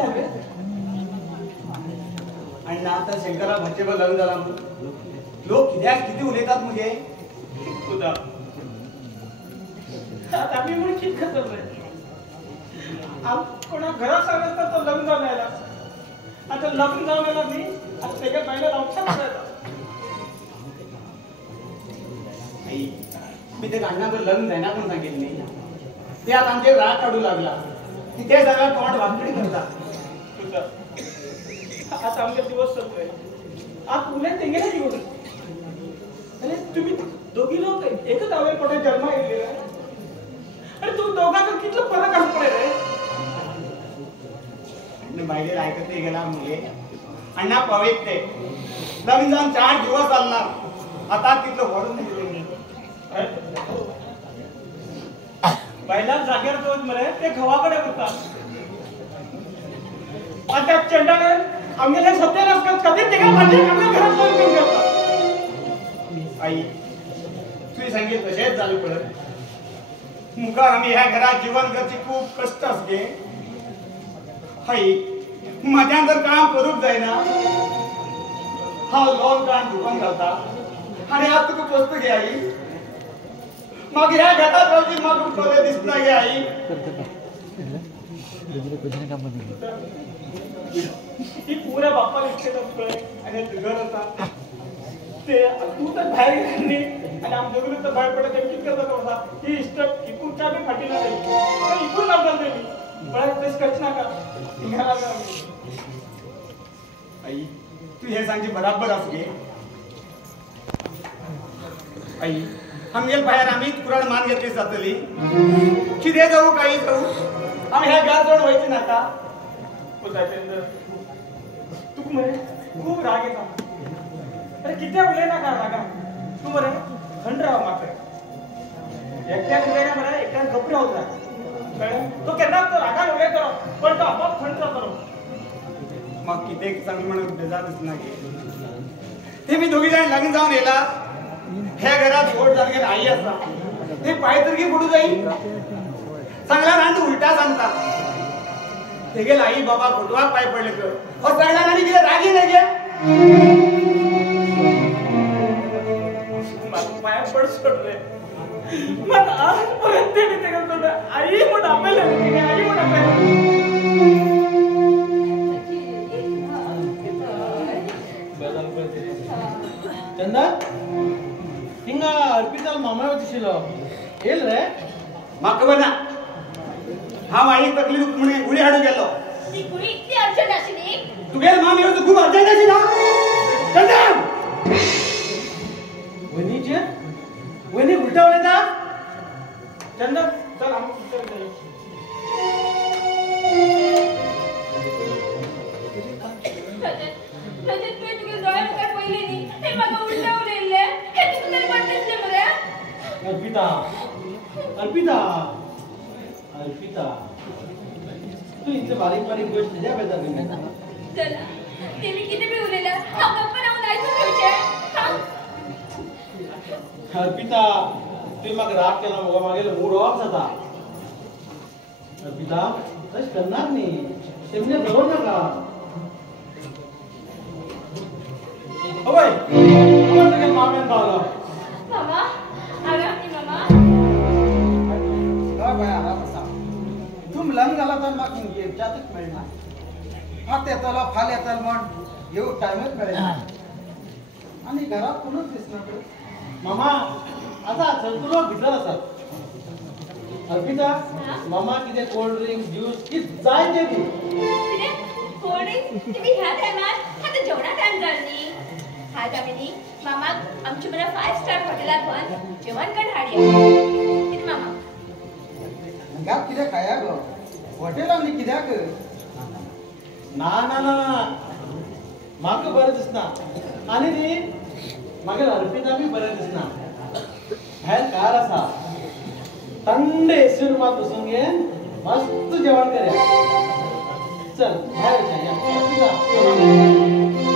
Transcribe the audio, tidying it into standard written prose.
हवे आणि आता शंकरा भाचेवर लग्न झाला लोक किती उलयतात मुगे खुदा आता आम्ही म्हणून किती खतरनाक कोणा घरात सांगत तर लग्न जाऊन यायला आता लग्न जाऊन यायला मी आता त्याच्या बाईला लावून करायला मी ते गाण्यावर लग्न जायना पण सांगितलं नाही ते आता आमचे राग काढू लागला की ते सगळं तोंड वाकडी करतात आता आमचे दिवस चालतोय आज उद्या ते गेले दिवस अरे तुम्ही दोघी लोक एकच आवडे पोटे जन्म घेतलेला अरे तू दोघांचं किती फरक असतो रे बाहेर ऐकत गेला मुले अण्णा पवेत ते लग्न जाऊन 4 दिवस चालणार आता तिथलं वरून पहिला जागेवर दोन मरे ते खवाकडे करतात आता चंडाने आम्हाला सत्य नसतात कधी ते काय माझ्या घरात फोन करून करतात आई तुझी सांगितलं तसेच चालू पडत मुखार आम्ही ह्या घरात जीवन करची खूप कष्ट असते आई माझ्या जर काम करूच जायना हा लोन काम दुकान घालता आणि आज तुका पोस्ट घे आई मग ह्या घाटात राहून मग तुला दिसना घे आई ती पुऱ्या बाप्पा इच्छित आणि घर होता ते तू तर बाहेर गेली आणि आमच्या दोघं तर बाहेर पडत किती करत होता ही इष्ट इकूनच्या बी फाटीला नाही इकून लावतात मी बळा तेच करच नका निघाला आई तू हे सांगची बराबर असू घे आई आमगेल बाहेर आम्ही कुराड मान घेतली जातली किती जाऊ काही जाऊ आम्ही ह्या घर जोड व्हायची नका तू म्हणे खूप राग येता अरे किती उले ना का रागा तू म्हणे थंड राहा मात्र एकट्या उले ना म्हणा एकट्या गप्प राहू तो केना तो रागा उले करो पण तो आपोआप थंड राहतो मग किती चांगलं म्हणून बेजारच नाही ते मी दोघी जण लग्न जाऊन येला ह्या घरात गोड जाणगे आई असता ते पाय तर की बुडू जाईल चांगला रांड उलटा सांगता ते गेल आई बाबा फोटोवा पाय पडले तर चांगला राणी गेले रागी नाही गे पाया पड सोडले मग आजपर्यंत ते करतो आई पण आपल्याला आई पण आपल्याला चंदा हिंगा अर्पिता मामा दिशिलो येल रे म्हाका बना हा माई तकलीफ म्हणे गुळी हाडू गेलो ती गुळी इतकी अर्जंट आशिल्ली तुगेल मामी होतो खूप अर्जंट आशी ना चंदा वनीचे वनी उलटा उलटा चंदा चल आम्ही उत्तर देऊ रजत मी तुगे डोळे मुखार पहिले नी हे म्हाका उलटा उलयले हे तुका तरी वाटतले मरे अर्पिता अर्पिता अर्पिता तू इतले बारीक बारीक गोष्ट तुझ्या बेजार नाही चला तेमी किती बी उलयला हांव गप्प रावून आयकून घेवचे अर्पिता तू म्हाका राग केला मगो मागेलो मूड ऑफ जाता अर्पिता तश करणार न्ही तेमने धरो नाका अवय अवय तुगे मामेन पावलो मामा आराम नी मामा काय बाय आराम असा तुम लग्न झाला तर म्हाका जेवच्यातच मेळना फात येतलो फाल येतलो म्हण येऊ टायमच मेळना आणि घरात कोणूच दिसना मामा आता चलतलो भितर आसात अर्पिता मामा कितें कोल्ड ड्रिंक ज्यूस कितें जाय तें दी कितें कोल्ड ड्रिंक तुम्ही ह्या टायमार आता जेवणा टाइम जाल न्ही आज आमी न्ही मामाक आमच्या बरोबर 5 स्टार हॉटेलात व्हरून जेवण करून हाडया कितें मामा घरात कितें खाया गो हॉटेलांत न्ही कित्याक ना ना ना म्हाका बरें दिसना आनी न्ही मागीर अर्पिता बी बरें दिसना भायर कार आसा थंड एसी रुमांत बसून घे मस्त जेवण करया चल भायर वचया अर्पिता